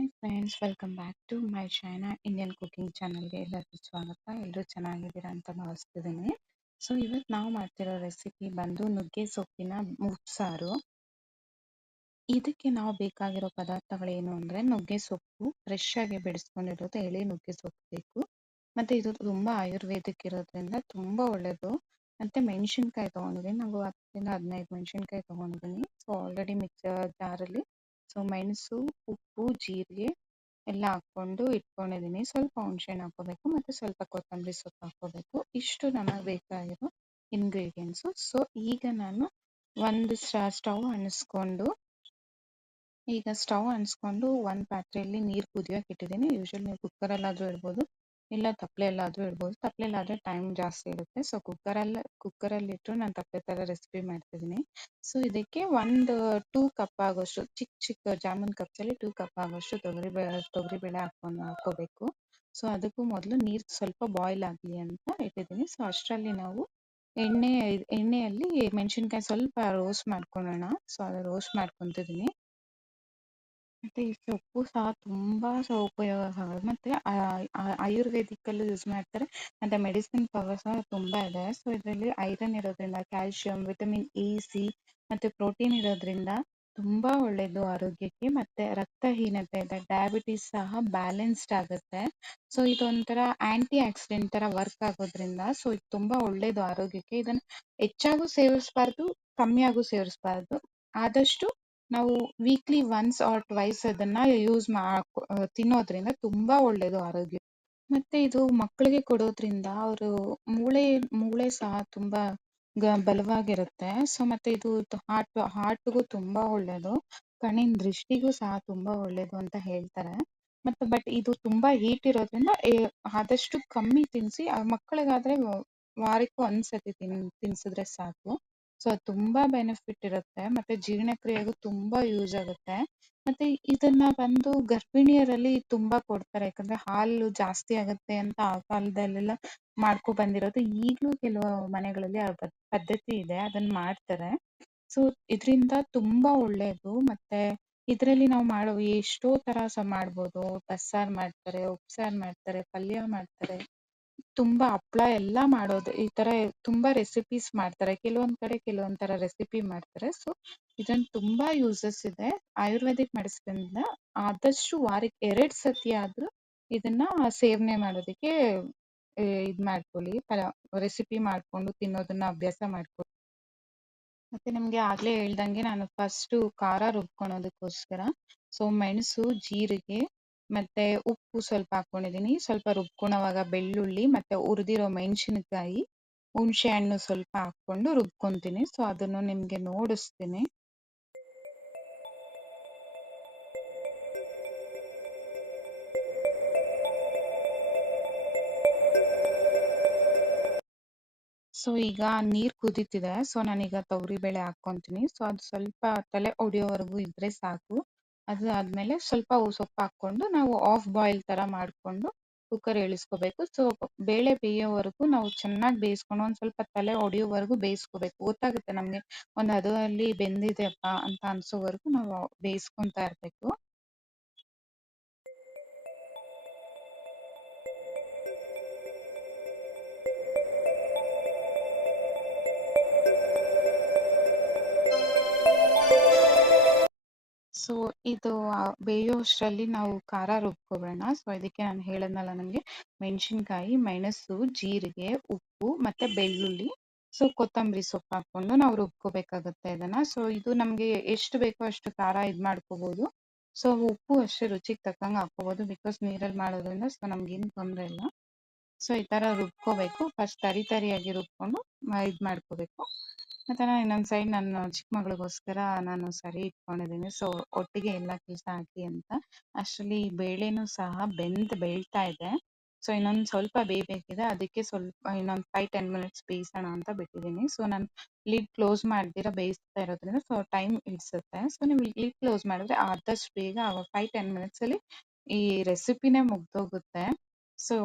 Hi friends, welcome back to my Indian cooking ಚಾನಲ್ಗೆ ಎಲ್ಲರಿಗೂ ಸ್ವಾಗತ. ಎಲ್ಲರೂ ಚೆನ್ನಾಗಿದ್ದೀರಾ ಅಂತ ಭಾವಿಸ್ತಿದ್ದೀನಿ. ಸೊ ಇವತ್ತು ನಾವು ಮಾಡ್ತಿರೋ ರೆಸಿಪಿ ಬಂದು ನುಗ್ಗೆ ಸೊಪ್ಪಿನ ಮುಪ್ಸಾರು. ಇದಕ್ಕೆ ನಾವು ಬೇಕಾಗಿರೋ ಪದಾರ್ಥಗಳೇನು ಅಂದರೆ ನುಗ್ಗೆ ಸೊಪ್ಪು ಫ್ರೆಶ್ ಆಗಿ ಬೆಳೆಸ್ಕೊಂಡಿರೋದು ಎಳೆ ನುಗ್ಗೆ ಸೊಪ್ಪು ಬೇಕು. ಮತ್ತು ಇದು ತುಂಬ ಆಯುರ್ವೇದಿಕ್ ಇರೋದ್ರಿಂದ ತುಂಬ ಒಳ್ಳೆಯದು. ಮತ್ತು ಮೆಣಸಿನ್ಕಾಯಿ ತೊಗೊಂಡಿದ್ದೀನಿ, ನಾವು 10-15 ಮೆಣಸಿನ್ಕಾಯಿ ತೊಗೊಂಡಿದ್ದೀನಿ. ಸೊ ಆಲ್ರೆಡಿ ಮಿಕ್ಸರ್ ಜಾರಲ್ಲಿ ಮೆಣಸು, ಉಪ್ಪು, ಜೀರಿಗೆ ಎಲ್ಲ ಹಾಕ್ಕೊಂಡು ಇಟ್ಕೊಂಡಿದ್ದೀನಿ. ಸ್ವಲ್ಪ ಹುಣಸೆಹಣ್ಣು ಹಾಕೋಬೇಕು ಮತ್ತು ಸ್ವಲ್ಪ ಕೊತ್ತಂಬರಿ ಸೊಪ್ಪು ಹಾಕೋಬೇಕು. ಇಷ್ಟು ನಮಗೆ ಬೇಕಾಗಿರೋ ಇಂಗ್ರೀಡಿಯೆಂಟ್ಸು. ಸೊ ಈಗ ನಾನು ಒಂದು ಸ್ಟವ್ ಅಣಿಸ್ಕೊಂಡು ಒಂದು ಪಾತ್ರೆಯಲ್ಲಿ ನೀರು ಕುದಿಯೋಕೆ ಇಟ್ಟಿದ್ದೀನಿ. ಯೂಶಲಿ ನೀವು ಕುಕ್ಕರಲ್ಲಾದರೂ ಇಡ್ಬೋದು, ಇಲ್ಲ ತಪ್ಪಲೆಯಲ್ಲಾದರೂ ಇಡ್ಬೋದು. ತಪ್ಪಲೆಲ್ಲಾದರೆ ಟೈಮ್ ಜಾಸ್ತಿ ಇರುತ್ತೆ. ಸೊ ಕುಕ್ಕರಲ್ಲಿಟ್ಟು ನಾನು ತಪ್ಪಲೆ ಥರ ರೆಸಿಪಿ ಮಾಡ್ತಿದ್ದೀನಿ. ಸೊ ಇದಕ್ಕೆ ಒಂದು 2 ಕಪ್ ಆಗೋಷ್ಟು ಚಿಕ್ಕ ಜಾಮೂನ್ ಕಪ್ಸಲ್ಲಿ 2 ಕಪ್ ಆಗೋಷ್ಟು ತೊಗರಿಬೇಳೆ ಹಾಕೋಬೇಕು. ಸೊ ಅದಕ್ಕೂ ಮೊದಲು ನೀರು ಸ್ವಲ್ಪ ಬಾಯ್ಲ್ ಆಗಲಿ ಅಂತ ಇಟ್ಟಿದ್ದೀನಿ. ಸೊ ಅಷ್ಟರಲ್ಲಿ ನಾವು ಎಣ್ಣೆಯಲ್ಲಿ ಮೆಣಸಿನ್ಕಾಯಿ ಸ್ವಲ್ಪ ರೋಸ್ಟ್ ಮಾಡ್ಕೊಳ್ಳೋಣ. ಸೊ ಅದು ರೋಸ್ಟ್ ಮಾಡ್ಕೊತಿದ್ದೀನಿ. ಮತ್ತು ಈ ಸೊಪ್ಪು ಸಹ ತುಂಬ ಉಪಯೋಗ ಆಗೋದು, ಮತ್ತು ಆಯುರ್ವೇದಿಕ್ಕಲ್ಲೂ ಯೂಸ್ ಮಾಡ್ತಾರೆ, ಮತ್ತು ಮೆಡಿಸಿನ್ ಪವರ್ ಸಹ ತುಂಬ ಇದೆ. ಸೊ ಇದರಲ್ಲಿ ಐರನ್ ಇರೋದ್ರಿಂದ, ಕ್ಯಾಲ್ಶಿಯಂ, ವಿಟಮಿನ್ ಎ, ಸಿ ಮತ್ತು ಪ್ರೋಟೀನ್ ಇರೋದ್ರಿಂದ ತುಂಬ ಒಳ್ಳೆಯದು ಆರೋಗ್ಯಕ್ಕೆ. ಮತ್ತು ರಕ್ತಹೀನತೆ ಇದೆ, ಡಯಾಬಿಟೀಸ್ ಸಹ ಬ್ಯಾಲೆನ್ಸ್ಡ್ ಆಗುತ್ತೆ. ಸೊ ಇದೊಂಥರ ಆ್ಯಂಟಿ ಆಕ್ಸಿಡೆಂಟ್ ಥರ ವರ್ಕ್ ಆಗೋದ್ರಿಂದ ಸೊ ಇದು ತುಂಬ ಒಳ್ಳೆಯದು ಆರೋಗ್ಯಕ್ಕೆ. ಇದನ್ನು ಹೆಚ್ಚಾಗೂ ಸೇವಿಸಬಾರ್ದು, ಕಮ್ಮಿಯಾಗೂ ಸೇವಿಸಬಾರ್ದು. ಆದಷ್ಟು ನಾವು ವೀಕ್ಲಿ ಒನ್ಸ್ ಆರ್ ಟ್ವೈಸ್ ಅದನ್ನು ತಿನ್ನೋದ್ರಿಂದ ತುಂಬ ಒಳ್ಳೆಯದು ಆರೋಗ್ಯ. ಮತ್ತು ಇದು ಮಕ್ಕಳಿಗೆ ಕೊಡೋದ್ರಿಂದ ಅವರು ಮೂಳೆ ಸಹ ತುಂಬ ಬಲವಾಗಿರುತ್ತೆ. ಸೊ ಮತ್ತು ಇದು ಹಾರ್ಟ್ಗೂ ತುಂಬ ಒಳ್ಳೆಯದು, ಕಣ್ಣಿನ ದೃಷ್ಟಿಗೂ ಸಹ ತುಂಬ ಒಳ್ಳೆಯದು ಅಂತ ಹೇಳ್ತಾರೆ. ಬಟ್ ಇದು ತುಂಬ ಹೀಟ್ ಇರೋದ್ರಿಂದ ಆದಷ್ಟು ಕಮ್ಮಿ ತಿನ್ನಿಸಿ. ಮಕ್ಕಳಿಗಾದರೆ ವಾರಕ್ಕೆ ಒಂದ್ಸತಿ ತಿನ್ಸಿದ್ರೆ ಸಾಕು. ಸೊ ಅದು ತುಂಬ ಬೆನಿಫಿಟ್ ಇರುತ್ತೆ, ಮತ್ತು ಜೀರ್ಣಕ್ರಿಯೆಗೂ ತುಂಬ ಯೂಸ್ ಆಗುತ್ತೆ. ಮತ್ತು ಇದನ್ನು ಬಂದು ಗರ್ಭಿಣಿಯರಲ್ಲಿ ತುಂಬ ಕೊಡ್ತಾರೆ, ಯಾಕಂದರೆ ಹಾಲು ಜಾಸ್ತಿ ಆಗುತ್ತೆ ಅಂತ ಆ ಕಾಲದಲ್ಲೆಲ್ಲ ಬಂದಿರೋದು. ಈಗಲೂ ಕೆಲವು ಮನೆಗಳಲ್ಲಿ ಆ ಪದ್ಧತಿ ಇದೆ, ಅದನ್ನು ಮಾಡ್ತಾರೆ. ಸೊ ಇದರಿಂದ ತುಂಬ ಒಳ್ಳೆಯದು. ಮತ್ತು ಇದರಲ್ಲಿ ನಾವು ಎಷ್ಟೋ ಥರ ಮಾಡ್ಬೋದು. ಬಸ್ಸಾರು ಮಾಡ್ತಾರೆ, ಉಪ್ಸಾರು ಮಾಡ್ತಾರೆ, ಪಲ್ಯ ಮಾಡ್ತಾರೆ, ತುಂಬ ಹಪ್ಳ ಎಲ್ಲ ಮಾಡೋದು. ಈ ಥರ ತುಂಬ ರೆಸಿಪೀಸ್ ಮಾಡ್ತಾರೆ. ಕೆಲವೊಂದು ಕಡೆ ಕೆಲವೊಂದು ಥರ ರೆಸಿಪಿ ಮಾಡ್ತಾರೆ. ಸೊ ಇದನ್ನು ತುಂಬ ಯೂಸಸ್ ಇದೆ ಆಯುರ್ವೇದಿಕ್ ಮೆಡಿಸಿನಿಂದ. ಆದಷ್ಟು ವಾರಕ್ಕೆ 2 ಸತಿ ಆದರೂ ಇದನ್ನು ಸೇವನೆ ಮಾಡೋದಕ್ಕೆ ಇದು ಮಾಡ್ಕೊಳ್ಳಿ, ರೆಸಿಪಿ ಮಾಡಿಕೊಂಡು ತಿನ್ನೋದನ್ನು ಅಭ್ಯಾಸ ಮಾಡ್ಕೊಳ್ಳಿ. ಮತ್ತು ನಿಮಗೆ ಆಗಲೇ ಹೇಳ್ದಂಗೆ ನಾನು ಫಸ್ಟು ಖಾರ ರುಬ್ಕೊಳೋದಕ್ಕೋಸ್ಕರ ಮೆಣಸು, ಜೀರಿಗೆ ಮತ್ತು ಉಪ್ಪು ಸ್ವಲ್ಪ ಹಾಕ್ಕೊಂಡಿದ್ದೀನಿ. ಸ್ವಲ್ಪ ರುಬ್ಕೊಳೋವಾಗ ಬೆಳ್ಳುಳ್ಳಿ ಮತ್ತು ಹುರಿದಿರೋ ಮೆಣಸಿನಕಾಯಿ, ಹುಣಸೆ ಹಣ್ಣು ಸ್ವಲ್ಪ ಹಾಕ್ಕೊಂಡು ರುಬ್ಕೊತೀನಿ. ಸೊ ಅದನ್ನು ನಿಮಗೆ ನೋಡಿಸ್ತೀನಿ. ಸೊ ಈಗ ನೀರು ಕುದೀತಿದೆ. ಸೊ ನಾನೀಗ ತೊಗರಿಬೇಳೆ ಹಾಕ್ಕೊತೀನಿ. ಸೊ ಅದು ಸ್ವಲ್ಪ ತಲೆ ಹೊಡೆಯೋವರೆಗೂ ಇದ್ದರೆ ಸಾಕು. ಅದಾದಮೇಲೆ ಸ್ವಲ್ಪ ಸೊಪ್ಪು ಹಾಕ್ಕೊಂಡು ನಾವು ಆಫ್ ಬಾಯ್ಲ್ ಥರ ಮಾಡಿಕೊಂಡು ಕುಕ್ಕರ್ ಇಳಿಸ್ಕೋಬೇಕು. ಸೊ ಬೇಳೆ ಬೇಯೋವರೆಗೂ ನಾವು ಚೆನ್ನಾಗಿ ಬೇಯಿಸ್ಕೊಂಡು ಒಂದು ಸ್ವಲ್ಪ ತಲೆ ಹೊಡೆಯೋವರೆಗೂ ಬೇಯಿಸ್ಕೋಬೇಕು. ಗೊತ್ತಾಗುತ್ತೆ ನಮಗೆ ಒಂದು ಹದದಲ್ಲಿ ಬೆಂದಿದೆಯಪ್ಪ ಅಂತ ಅನಿಸೋವರೆಗೂ ನಾವು ಬೇಯಿಸ್ಕೊತಾ ಇರಬೇಕು. ಸೊ ಇದು ಬೇಯೋ ಅಷ್ಟರಲ್ಲಿ ನಾವು ಖಾರ ರುಬ್ಕೊಬೇಡ. ಸೊ ಇದಕ್ಕೆ ನಾನು ಹೇಳಿದ್ನಲ್ಲ, ನನಗೆ ಮೆಣಸಿನ್ಕಾಯಿ, ಮೆಣಸು, ಜೀರಿಗೆ, ಉಪ್ಪು ಮತ್ತು ಬೆಳ್ಳುಳ್ಳಿ, ಸೊ ಕೊತ್ತಂಬರಿ ಸೊಪ್ಪು ಹಾಕ್ಕೊಂಡು ನಾವು ರುಬ್ಕೋಬೇಕಾಗುತ್ತೆ ಇದನ್ನು. ಸೊ ಇದು ನಮಗೆ ಎಷ್ಟು ಬೇಕೋ ಅಷ್ಟು ಖಾರ ಇದು ಮಾಡ್ಕೋಬೋದು. ಸೊ ಉಪ್ಪು ಅಷ್ಟೇ ರುಚಿಗೆ ತಕ್ಕಂಗೆ ಹಾಕ್ಕೋಬೋದು, ಬಿಕಾಸ್ ನೀರಲ್ಲಿ ಮಾಡೋದ್ರಿಂದ. ಸೊ ನಮಗೇನು ತೊಂದರೆ ಇಲ್ಲ. ಸೊ ಈ ಥರ ರುಬ್ಕೋಬೇಕು. ಫಸ್ಟ್ ತರಿಯಾಗಿ ರುಬ್ಕೊಂಡು ಇದು ಮಾಡ್ಕೋಬೇಕು. ಮತ್ತು ನಾನು ಇನ್ನೊಂದು ಸೈಡ್ ನನ್ನ ಚಿಕ್ಕ ಮಗಳಿಗೋಸ್ಕರ ನಾನು ಸರಿ ಇಟ್ಕೊಂಡಿದ್ದೀನಿ. ಸೊ ಒಟ್ಟಿಗೆ ಎಲ್ಲ ಕೆಲಸ ಹಾಕಿ ಅಂತ. ಅಷ್ಟರಲ್ಲಿ ಬೇಳೆನೂ ಸಹ ಬೇಯ್ತಾ ಇದೆ. ಸೊ ಇನ್ನೊಂದು ಸ್ವಲ್ಪ ಬೇಯಬೇಕಿದೆ, ಅದಕ್ಕೆ ಸ್ವಲ್ಪ ಇನ್ನೊಂದು 5-10 ಮಿನಿಟ್ಸ್ ಬೇಯಿಸೋಣ ಅಂತ ಬಿಟ್ಟಿದ್ದೀನಿ. ಸೊ ನಾನು ಲಿಡ್ ಕ್ಲೋಸ್ ಮಾಡ್ದಿರ ಬೇಯಿಸ್ತಾ ಇರೋದ್ರಿಂದ ಸೊ ಟೈಮ್ ಹಿಡಿಸುತ್ತೆ. ಸೊ ನೀವು ಲಿಡ್ ಕ್ಲೋಸ್ ಮಾಡಿದ್ರೆ ಆದಷ್ಟು ಬೇಗ 5-10 ಮಿನಿಟ್ಸಲ್ಲಿ ಈ ರೆಸಿಪಿನೇ ಮುಗ್ದೋಗುತ್ತೆ. ಸೊ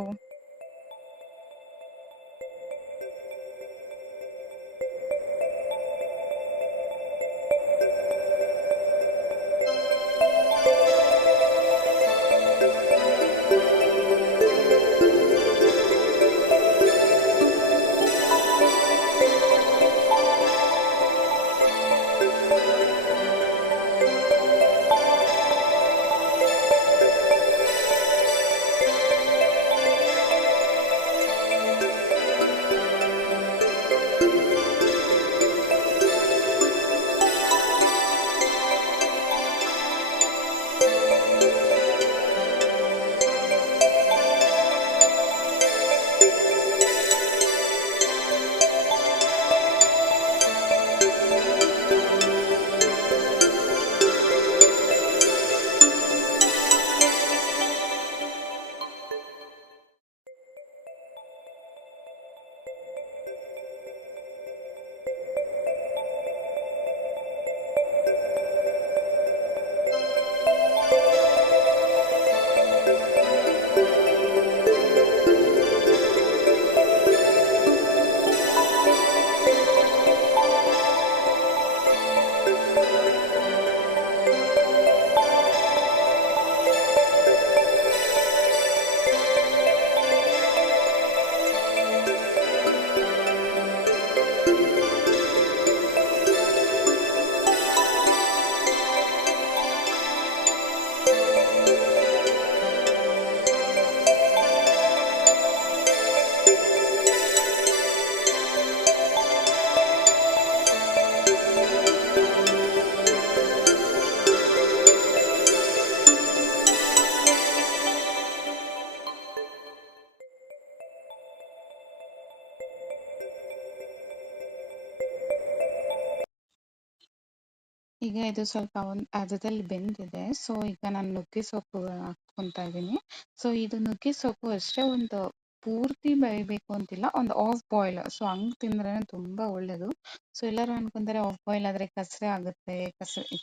ಈಗ ಇದು ಸ್ವಲ್ಪ ಒಂದು ಅರ್ಧದಲ್ಲಿ ಬೆಂದಿದೆ. ಸೊ ಈಗ ನಾನು ನುಗ್ಗೆ ಸೊಪ್ಪು ಹಾಕ್ಕೊಂತಾ ಇದ್ದೀನಿ. ಸೊ ಇದು ನುಗ್ಗೆ ಸೊಪ್ಪು ಅಷ್ಟೇ ಒಂದು ಪೂರ್ತಿ ಬೇಯಬೇಕು ಅಂತಿಲ್ಲ, ಒಂದು ಆಫ್ ಬಾಯ್ಲ್. ಸೊ ಹಂಗ್ ತಿಂದ್ರೆ ತುಂಬಾ ಒಳ್ಳೇದು. ಸೊ ಎಲ್ಲರೂ ಅನ್ಕೊಂತಾರೆ ಆಫ್ ಬಾಯ್ಲ್ ಆದ್ರೆ ಕಸರೆ ಆಗುತ್ತೆ.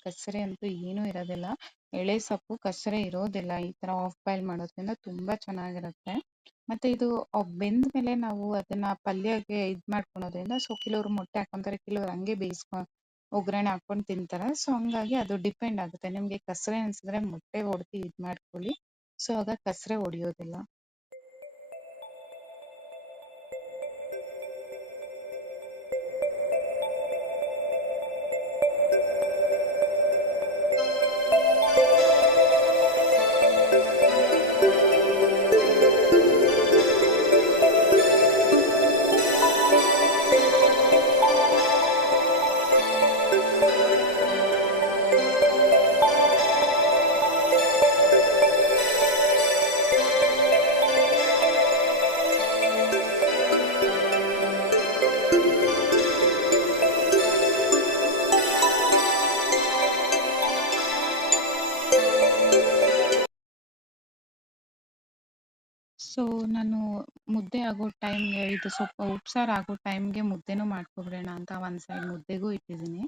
ಕಸರೆ ಅಂತೂ ಏನೂ ಇರೋದಿಲ್ಲ. ಎಳೆ ಸೊಪ್ಪು ಕಸರೆ ಇರೋದಿಲ್ಲ. ಈ ತರ ಆಫ್ ಬಾಯ್ಲ್ ಮಾಡೋದ್ರಿಂದ ತುಂಬಾ ಚೆನ್ನಾಗಿರುತ್ತೆ. ಮತ್ತೆ ಇದು ಬೆಂದ ಮೇಲೆ ನಾವು ಅದನ್ನ ಪಲ್ಯಗೆ ಮಾಡ್ಕೊಳೋದ್ರಿಂದ, ಸೊ ಕೆಲವರು ಮೊಟ್ಟೆ ಹಾಕೊಂತಾರೆ, ಕೆಲವರು ಹಂಗೆ ಒಗ್ಗರಣೆ ಹಾಕೊಂಡು ತಿಂತಾರೆ. ಸೊ ಹಂಗಾಗಿ ಅದು ಡಿಪೆಂಡ್ ಆಗುತ್ತೆ. ನಿಮ್ಗೆ ಕಸರೆ ಅನ್ಸಿದ್ರೆ ಮೊಟ್ಟೆ ಹೊಡ್ದು ಮಾಡ್ಕೊಳ್ಳಿ. ಸೊ ಆಗ ಕಸರೆ ಹೊಡಿಯೋದಿಲ್ಲ. ಸೊ ನಾನು ಮುದ್ದೆ ಆಗೋ ಟೈಮ್ಗೆ, ಇದು ಸ್ವಲ್ಪ ಉಪ್ಸಾರು ಆಗೋ ಟೈಮ್ಗೆ ಮುದ್ದೆನೂ ಮಾಡ್ಕೊಬಿಡೋಣ ಅಂತ ಒಂದ್ ಸೈಡ್ ಮುದ್ದೆಗೂ ಇಟ್ಟಿದ್ದೀನಿ.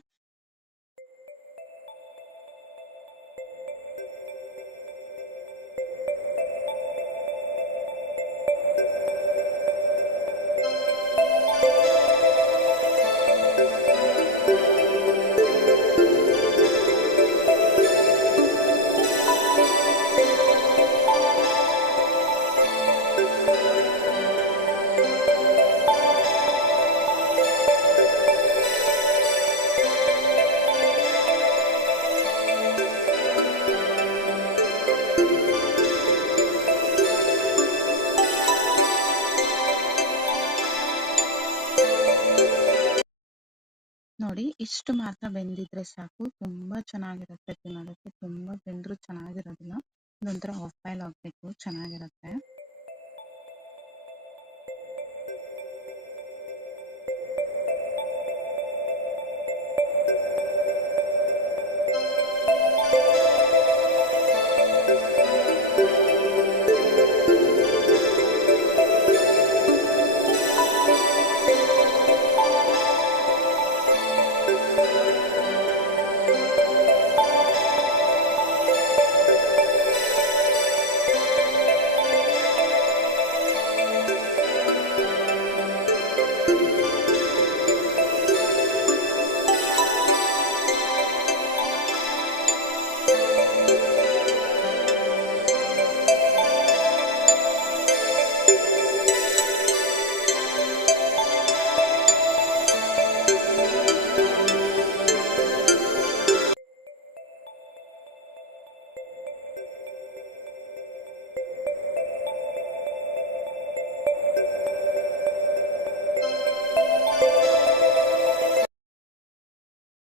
ನೋಡಿ, ಇಷ್ಟು ಮಾತ್ರ ಬೆಂದಿದ್ರೆ ಸಾಕು. ತುಂಬಾ ಚೆನ್ನಾಗಿರುತ್ತೆ ತಿನ್ನೋದಕ್ಕೆ. ತುಂಬಾ ಬೆಂದ್ರು ಚೆನ್ನಾಗಿರೋದಿಲ್ಲ. ಇದೊಂಥರ ಆಫ್ ಬಾಯ್ಲ್ ಆಗ್ಬೇಕು, ಚೆನ್ನಾಗಿರುತ್ತೆ.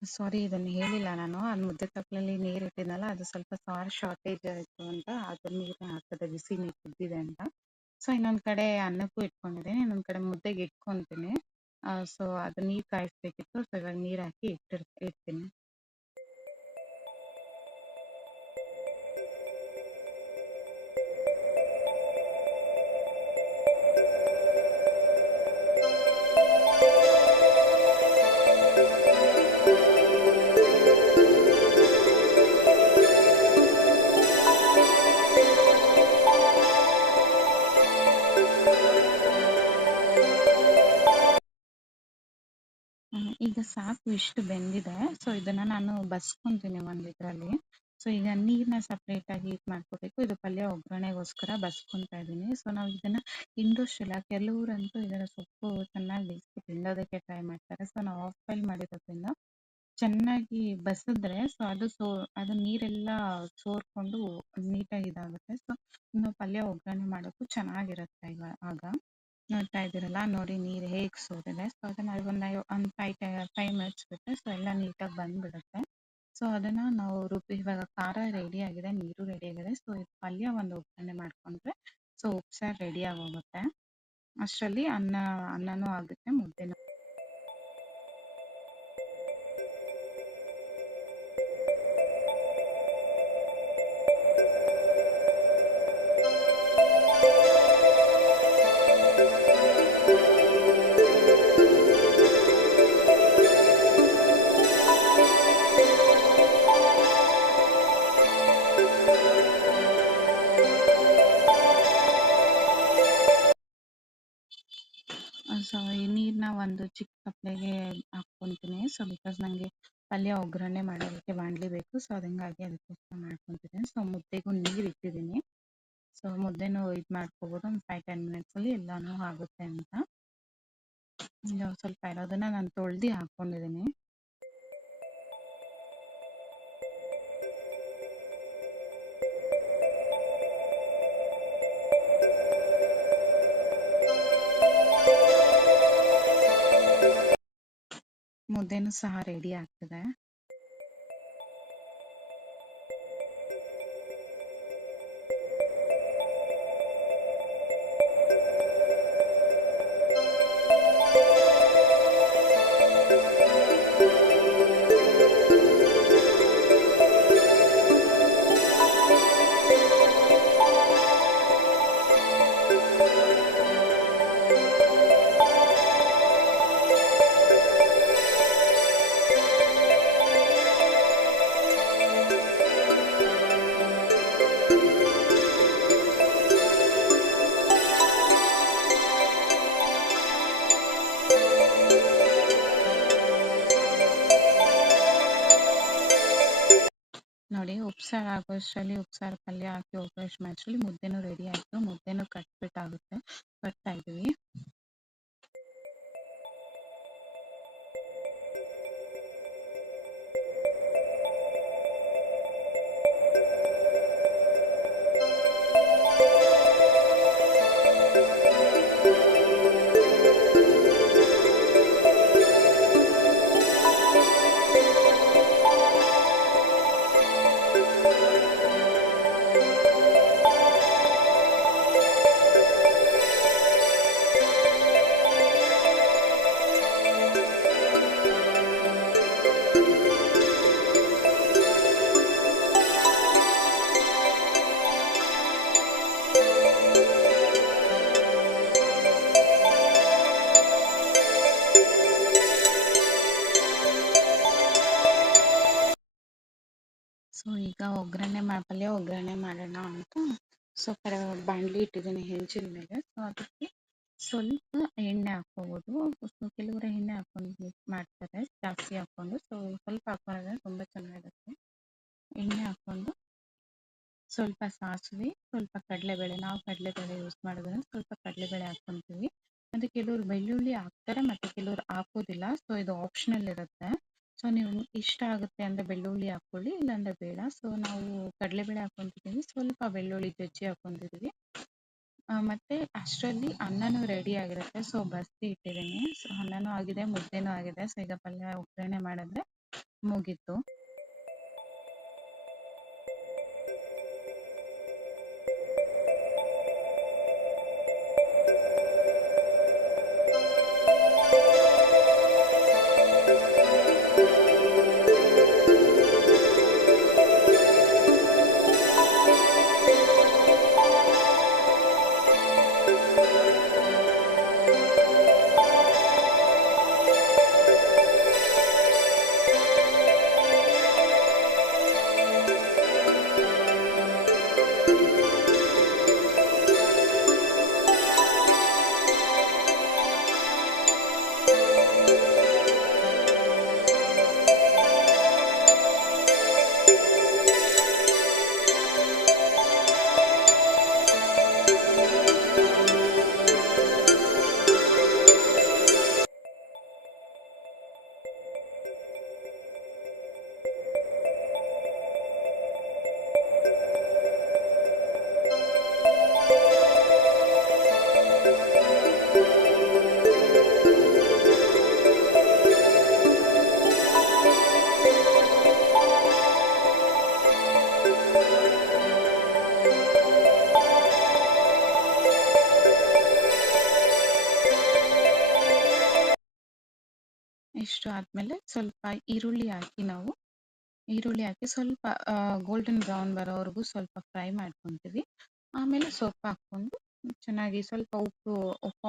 ಸಾರಿ, ಇದನ್ನ ಹೇಳಿಲ್ಲ ನಾನು. ಅದು ಮುದ್ದೆ ತಪ್ಪಲಲ್ಲಿ ನೀರ್ ಇಟ್ಟಿದ್ನಲ್ಲ, ಅದು ಸ್ವಲ್ಪ ಸಾರು ಶಾರ್ಟೇಜ್ ಆಯ್ತು ಅಂತ ಅದ್ರ ನೀರನ್ನ ಹಾಕಿದೆ, ಬಿಸಿ ನೀರು ಕುದ್ದಿದೆ ಅಂತ. ಸೊ ಇನ್ನೊಂದ್ ಕಡೆ ಅನ್ನಕ್ಕೂ ಇಟ್ಕೊಂಡಿದ್ದೀನಿ, ಇನ್ನೊಂದ್ ಕಡೆ ಮುದ್ದೆಗೆ ಇಟ್ಕೊಂತೀನಿ. ಸೊ ಅದು ನೀರ್ ಕಾಯಿಸ್ಬೇಕಿತ್ತು. ಸೊ ಇವಾಗ ನೀರ್ ಹಾಕಿ ಇಡ್ತೀನಿ. ಈಗ ಸಾಕು, ಇಷ್ಟು ಬೆಂದಿದೆ. ಸೊ ಇದನ್ನ ನಾನು ಬಸ್ಕೊಂತೀನಿ ಒಂದ್ ಇದ್ರಲ್ಲಿ. ಸೊ ಈಗ ನೀರ್ನ ಸಪ್ರೇಟ್ ಆಗಿ ಇದು ಮಾಡ್ಕೋಬೇಕು. ಇದು ಪಲ್ಯ ಒಗ್ಗರಣೆಗೋಸ್ಕರ ಬಸ್ಕೊಂತಾ ಇದೀನಿ. ಸೊ ನಾವು ಇದನ್ನ ಇಂಡೋಶಿಲ್ಲ, ಕೆಲವ್ರಂತೂ ಇದರ ಸೊಪ್ಪು ಚೆನ್ನಾಗಿ ಬೇಯಿಸಿ ತಿನ್ನೋದಕ್ಕೆ ಟ್ರೈ ಮಾಡ್ತಾರೆ. ಸೊ ನಾವು ಆಫ್ ಬಾಯ್ಲ್ ಮಾಡಿರೋದ್ರಿಂದ ಚೆನ್ನಾಗಿ ಬಸಿದ್ರೆ, ಸೊ ಅದು ನೀರೆಲ್ಲ ಸೋರ್ಕೊಂಡು ನೀಟಾಗಿ ಇದಾಗುತ್ತೆ. ಸೊ ಇನ್ನು ಪಲ್ಯ ಒಗ್ಗರಣೆ ಮಾಡೋಕ್ಕೂ ಚೆನ್ನಾಗಿರುತ್ತೆ ಆಗ. ನೋಡ್ತಾ ಇದ್ದೀರಲ್ಲ, ನೋಡಿ ನೀರು ಹೇಗೆ ಸೋರಿದೆ. ಸೊ ಅದನ್ನ ಒಂದು 5 ಮಿನಿಟ್ಸ್ ಬಿಟ್ಟರೆ ಸೊ ಎಲ್ಲ ನೀಟಾಗಿ ಬಂದ್ಬಿಡುತ್ತೆ. ಸೊ ಅದನ್ನ ನಾವು ಇವಾಗ ಖಾರ ರೆಡಿ ಆಗಿದೆ, ನೀರು ರೆಡಿ ಆಗಿದೆ. ಸೊ ಇದು ಪಲ್ಯ ಒಂದು ಒಗ್ಗರಣೆ ಮಾಡ್ಕೊಂಡ್ರೆ ಸೊ ಉಪ್ಸಾರು ರೆಡಿ ಆಗೋಗುತ್ತೆ. ಅಷ್ಟರಲ್ಲಿ ಅನ್ನನೂ ಆಗುತ್ತೆ, ಮುದ್ದೆನೂ. ಒಂದು ಚಿಕ್ಕ ತಪ್ಪಲೆಗೆ ಹಾಕ್ಕೊಂತೀನಿ. ಸೊ ಬಿಕಾಸ್ ನನಗೆ ಪಲ್ಯ ಒಗ್ಗರಣೆ ಮಾಡೋದಕ್ಕೆ ಬಾಣಲಿ ಬೇಕು. ಸೊ ಅದಂಗಾಗಿ ಅದಕ್ಕೋಸ್ಕರ ಮಾಡ್ಕೊತಿದ್ದೀನಿ. ಸೊ ಮುದ್ದೆಗೂ ನೀರು ಇಟ್ಟಿದ್ದೀನಿ. ಸೊ ಮುದ್ದೆನೂ ಇದು ಮಾಡ್ಕೋಬೋದು ಒಂದು 5-10 ಮಿನಿಟ್ಸಲ್ಲಿ ಎಲ್ಲನೂ ಆಗುತ್ತೆ ಅಂತ. ಸ್ವಲ್ಪ ಇರೋದನ್ನ ನಾನು ತೊಳ್ದು ಹಾಕ್ಕೊಂಡಿದ್ದೀನಿ. ಮುದ್ದೆನೂ ಸಹ ರೆಡಿ ಆಗ್ತದೆ. ನೋಡಿ ಉಪ್ಸಾರು ಆಗೋಷ್ಟರಲ್ಲಿ ಉಪ್ಸಾರು ಪಲ್ಯ ಹಾಕಿ ಹೋಗೋಷ್ಟು ಮ್ಯಾಚಲ್ಲಿ ಮುದ್ದೆನೂ ರೆಡಿ ಆಯಿತು. ಮುದ್ದೆನೂ ಕಟ್ಬಿಟ್ಟಾಗುತ್ತೆ. ಕಟ್ತಾ ಇದ್ದೀವಿ. ಸೊ ಈಗ ಪಲ್ಯ ಒಗ್ಗರಣೆ ಮಾಡೋಣ ಅಂತ ಸ್ವಲ್ಪ ಬಾಣಲಿ ಇಟ್ಟಿದ್ದೀನಿ ಹೆಂಚಿನ ಮೇಲೆ. ಸೊ ಅದಕ್ಕೆ ಸ್ವಲ್ಪ ಎಣ್ಣೆ ಹಾಕ್ಕೋಬೋದು. ಸೊ ಕೆಲವರು ಎಣ್ಣೆ ಹಾಕೊಂಡು ಮಾಡ್ತಾರೆ ಜಾಸ್ತಿ ಹಾಕ್ಕೊಂಡು. ಸೊ ಸ್ವಲ್ಪ ಹಾಕೊಂಡ್ರೆ ತುಂಬ ಚೆನ್ನಾಗಿರುತ್ತೆ. ಎಣ್ಣೆ ಹಾಕ್ಕೊಂಡು ಸ್ವಲ್ಪ ಸಾಸಿವೆ, ಸ್ವಲ್ಪ ಕಡಲೆಬೇಳೆ, ನಾವು ಕಡಲೆಬೇಳೆ ಯೂಸ್ ಮಾಡೋದ್ರಿಂದ ಸ್ವಲ್ಪ ಕಡಲೆಬೇಳೆ ಹಾಕ್ಕೊತೀವಿ. ಮತ್ತು ಕೆಲವರು ಬೆಳ್ಳುಳ್ಳಿ ಹಾಕ್ತಾರೆ ಮತ್ತು ಕೆಲವರು ಹಾಕೋದಿಲ್ಲ. ಸೊ ಇದು ಆಪ್ಷನಲ್ ಇರುತ್ತೆ. ಸೊ ನೀವು ಇಷ್ಟ ಆಗುತ್ತೆ ಅಂದರೆ ಬೆಳ್ಳುಳ್ಳಿ ಹಾಕ್ಕೊಳ್ಳಿ, ಇಲ್ಲಾಂದರೆ ಬೇಡ. ಸೊ ನಾವು ಕಡಲೆಬೇಳೆ ಹಾಕ್ಕೊತಿದ್ದೀವಿ, ಸ್ವಲ್ಪ ಬೆಳ್ಳುಳ್ಳಿ ಜಜ್ಜಿ ಹಾಕ್ಕೊಂಡಿದ್ದೀವಿ. ಮತ್ತು ಅಷ್ಟರಲ್ಲಿ ಅನ್ನನೂ ರೆಡಿ ಆಗಿರುತ್ತೆ. ಸೊ ಬಸ್ತಿ ಇಟ್ಟಿದ್ದೀನಿ. ಸೊ ಅನ್ನನೂ ಆಗಿದೆ, ಮುದ್ದೆನೂ ಆಗಿದೆ. ಸೊ ಈಗ ಪಲ್ಯ ಒಗ್ಗರಣೆ ಮಾಡಿದ್ರೆ ಮುಗೀತು. ಇಷ್ಟು ಆದಮೇಲೆ ಸ್ವಲ್ಪ ಈರುಳ್ಳಿ ಹಾಕಿ ಸ್ವಲ್ಪ ಗೋಲ್ಡನ್ ಬ್ರೌನ್ ಬರೋವರೆಗೂ ಸ್ವಲ್ಪ ಫ್ರೈ ಮಾಡ್ಕೊತೀವಿ. ಆಮೇಲೆ ಸೊಪ್ಪು ಹಾಕ್ಕೊಂಡು ಚೆನ್ನಾಗಿ ಸ್ವಲ್ಪ ಉಪ್ಪು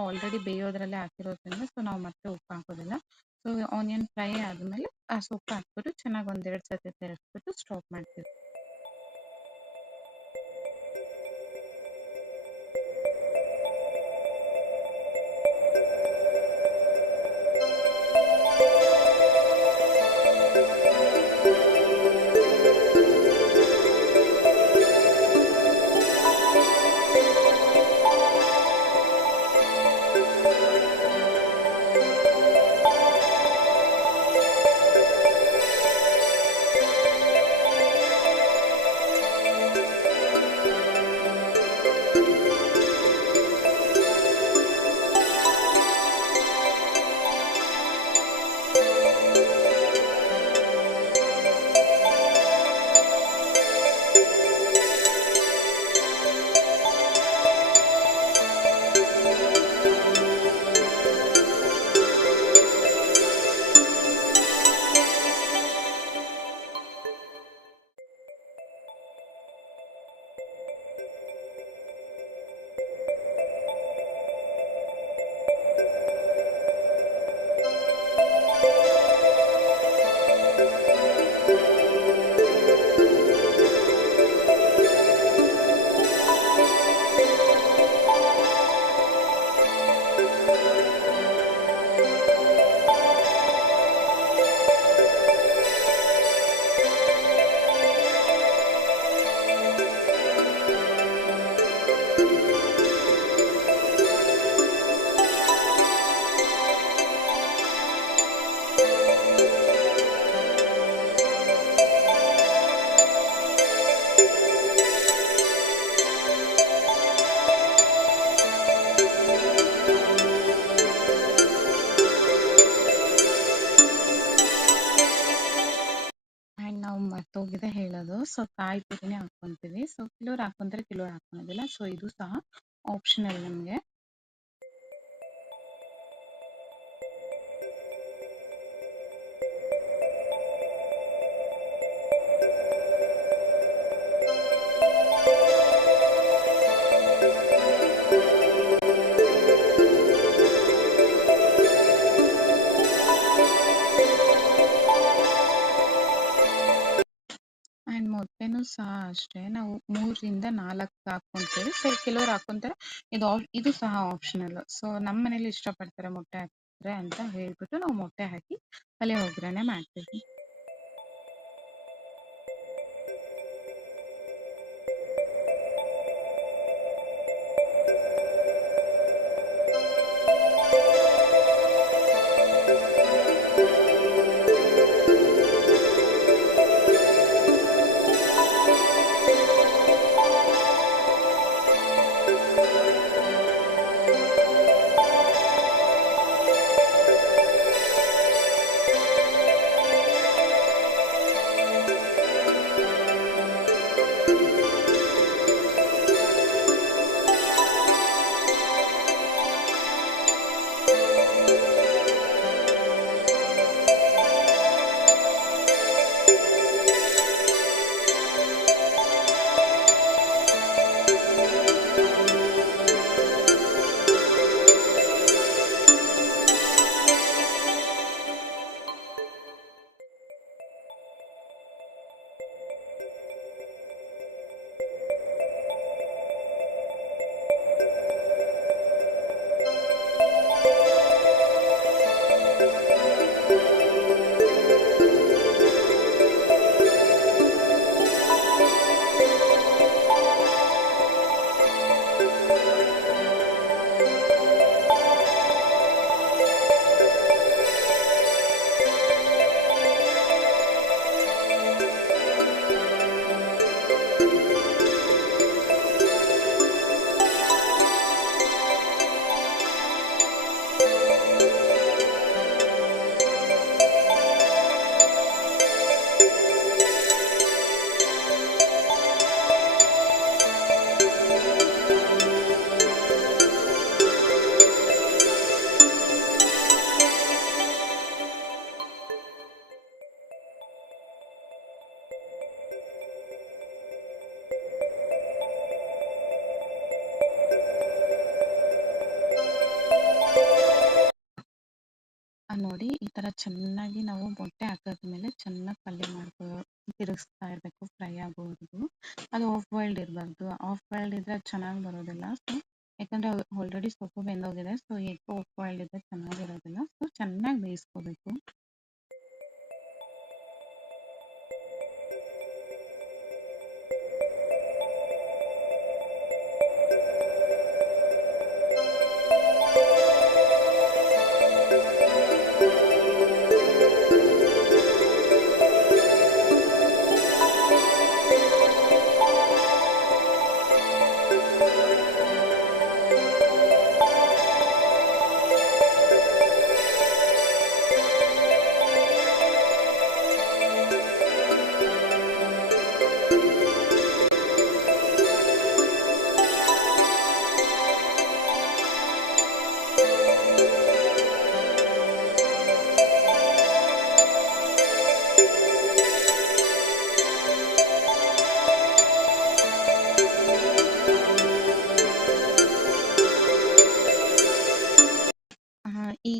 ಆಲ್ರೆಡಿ ಬೇಯೋದ್ರಲ್ಲೇ ಹಾಕಿರೋದ್ರಿಂದ ಸೊ ನಾವು ಮತ್ತೆ ಉಪ್ಪು ಹಾಕೋದಿಲ್ಲ. ಸೊ ಆನಿಯನ್ ಫ್ರೈ ಆದಮೇಲೆ ಆ ಸೊಪ್ಪು ಹಾಕ್ಬಿಟ್ಟು ಚೆನ್ನಾಗಿ 1-2 ಸತಿ ತಿರುಗಿಸ್ಬಿಟ್ಟು ಸ್ಟಾಪ್ ಮಾಡ್ತೀವಿ. ಆ್ಯಂಡ್ ನಾವು ಮರ್ತೋಗಿದೆ ಹೇಳೋದು. ಸೊ ಕಾಯಿ ತುರಿನೇ ಹಾಕ್ಕೊಂತೀವಿ. ಸೊ ಕಿಲೋರ್ ಹಾಕೊಂತಾರೆ, ಕಿಲೋರ್ ಹಾಕೊಳೋದಿಲ್ಲ. ಸೊ ಇದು ಸಹ ಆಪ್ಷನಲ್ ನಮಗೆ. ಆ್ಯಂಡ್ ಮೊಟ್ಟೆನೂ ಸಹ ಅಷ್ಟೇ ನಾವು 3ರಿಂದ 4 ಹಾಕ್ಕೊಂತೀವಿ. ಸೊ ಕೆಲವ್ರು ಹಾಕ್ಕೊಂತಾರೆ. ಇದು ಸಹ ಆಪ್ಷನಲ್. ಸೊ ನಮ್ಮ ಮನೇಲಿ ಇಷ್ಟಪಡ್ತಾರೆ ಮೊಟ್ಟೆ ಹಾಕಿದ್ರೆ ಅಂತ ಹೇಳ್ಬಿಟ್ಟು ನಾವು ಮೊಟ್ಟೆ ಹಾಕಿ ಪಲ್ಯ ಒಗ್ಗರಣೆ ಮಾಡ್ತೀವಿ. ನೋಡಿ ಈ ತರ ಚೆನ್ನಾಗಿ ನಾವು ಮೊಟ್ಟೆ ಹಾಕಿದ್ಮೇಲೆ ಚೆನ್ನಾಗಿ ಪಲ್ಯ ತಿರುಗಿಸ್ತಾ ಇರಬೇಕು ಫ್ರೈ ಆಗೋವರೆಗೂ. ಅದು ಆಫ್ ಬಾಯ್ಲ್ಡ್ ಇರಬಾರ್ದು. ಆಫ್ ಬಾಯ್ಲ್ಡ್ ಇದ್ರೆ ಚೆನ್ನಾಗಿ ಬರೋದಿಲ್ಲ. ಸೊ ಯಾಕಂದ್ರೆ ಆಲ್ರೆಡಿ ಸೊಪ್ಪು ಬೆಂದೋಗಿದೆ. ಸೊ ಎಗ್ ಆಫ್ ಬಾಯ್ಲ್ಡ್ ಇದ್ರೆ ಚೆನ್ನಾಗಿರೋದಿಲ್ಲ. ಸೊ ಚೆನ್ನಾಗಿ ಬೇಯಿಸ್ಕೋಬೇಕು.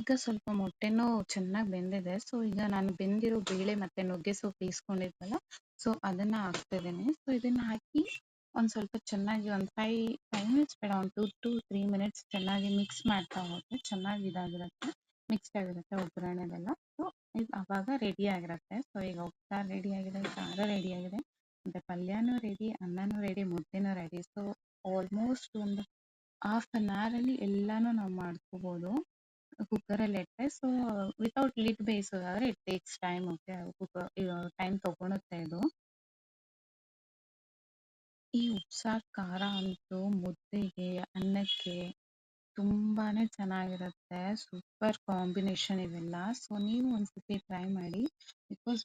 ಈಗ ಸ್ವಲ್ಪ ಮೊಟ್ಟೆನೂ ಚೆನ್ನಾಗಿ ಬೆಂದಿದೆ. ಸೊ ಈಗ ನಾನು ಬೆಂದಿರೋ ಬೇಳೆ ಮತ್ತೆ ನುಗ್ಗೆ ಸೊಪ್ಪು ಈಸ್ಕೊಂಡಿದ್ವಲ್ಲ, ಸೊ ಅದನ್ನ ಹಾಕ್ತಾ ಇದ್ದೀನಿ. ಸೊ ಇದನ್ನ ಹಾಕಿ ಒಂದ್ ಸ್ವಲ್ಪ ಚೆನ್ನಾಗಿ ಒಂದು 5 ಮಿನಿಟ್ಸ್ ಬೇಡ, ಒಂದು 2 to 3 ಮಿನಿಟ್ಸ್ ಚೆನ್ನಾಗಿ ಮಿಕ್ಸ್ ಮಾಡ್ತಾ ಹೋದ್ರೆ ಚೆನ್ನಾಗಿ ಇದಾಗಿರುತ್ತೆ, ಮಿಕ್ಸ್ ಆಗಿರುತ್ತೆ ಒಗ್ಗರಣೆದೆಲ್ಲ. ಸೊ ಇದು ಅವಾಗ ರೆಡಿ ಆಗಿರುತ್ತೆ. ಸೊ ಈಗ ಉಪ್ಸಾರು ರೆಡಿ ಆಗಿದೆ, ಸಾರು ರೆಡಿ ಆಗಿದೆ, ಮತ್ತೆ ಪಲ್ಯನೂ ರೆಡಿ, ಅನ್ನನೂ ರೆಡಿ, ಮುದ್ದೆನೂ ರೆಡಿ. ಸೊ ಆಲ್ಮೋಸ್ಟ್ ಒಂದು ½ ಅಲ್ಲಿ ಎಲ್ಲಾನು ನಾವು ಮಾಡ್ಕೋಬಹುದು ಕುಕ್ಕರಲ್ಲಿ ಇಟ್ಟರೆ. ಸೊ ವಿತೌಟ್ ಲಿಡ್ ಬೇಯಿಸೋದಾದ್ರೆ it takes time. Okay, time ತಗೊಳುತ್ತೆ ಇದು. ಈ ಉಪ್ಸಾರು ಖಾರ ಅಂತೂ ಮುದ್ದೆಗೆ, ಅನ್ನಕ್ಕೆ ತುಂಬಾನೇ ಚೆನ್ನಾಗಿರುತ್ತೆ. ಸೂಪರ್ ಕಾಂಬಿನೇಷನ್ ಇವೆಲ್ಲ. ಸೊ ನೀವು ಒಂದ್ಸತಿ ಟ್ರೈ ಮಾಡಿ. ಬಿಕಾಸ್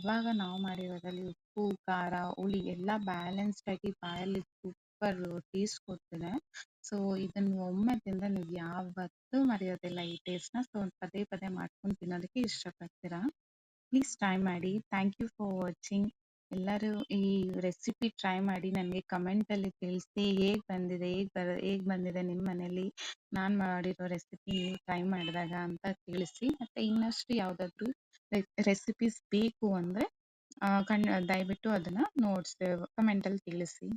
ಇವಾಗ ನಾವು ಮಾಡಿರೋದ್ರಲ್ಲಿ ಉಪ್ಪು, ಖಾರ, ಹುಳಿ ಎಲ್ಲ ಬ್ಯಾಲೆನ್ಸ್ಡ್ ಆಗಿ ಬಾಯಲ್ಲಿ ಸೂಪರ್ ಟೇಸ್ಟ್ ಕೊಡ್ತಿದೆ. ಸೊ ಇದನ್ನ ಒಮ್ಮೆ ತಿಂದ್ರೆ ನೀವು ಯಾವತ್ತೂ ಮರೆಯೋದಿಲ್ಲ ಈ ಟೇಸ್ಟ್ನ. ಸೊ ಪದೇ ಪದೇ ಮಾಡ್ಕೊಂಡು ತಿನ್ನೋದಕ್ಕೆ ಇಷ್ಟಪಡ್ತೀರಾ. ಪ್ಲೀಸ್ ಟ್ರೈ ಮಾಡಿ. Thank you for watching. ಎಲ್ಲರೂ ಈ ರೆಸಿಪಿ ಟ್ರೈ ಮಾಡಿ ನನಗೆ ಕಮೆಂಟಲ್ಲಿ ತಿಳಿಸಿ ಹೇಗೆ ಬಂದಿದೆ ನಿಮ್ಮ ಮನೇಲಿ ನಾನು ಮಾಡಿರೋ ರೆಸಿಪಿ ನೀವು ಟ್ರೈ ಮಾಡಿದಾಗ ಅಂತ ತಿಳಿಸಿ. ಮತ್ತು ಇನ್ನಷ್ಟು ಯಾವುದಾದ್ರೂ ರೆಸಿಪೀಸ್ ಬೇಕು ಅಂದರೆ ದಯವಿಟ್ಟು ಅದನ್ನು ಕಮೆಂಟಲ್ಲಿ ತಿಳಿಸಿ.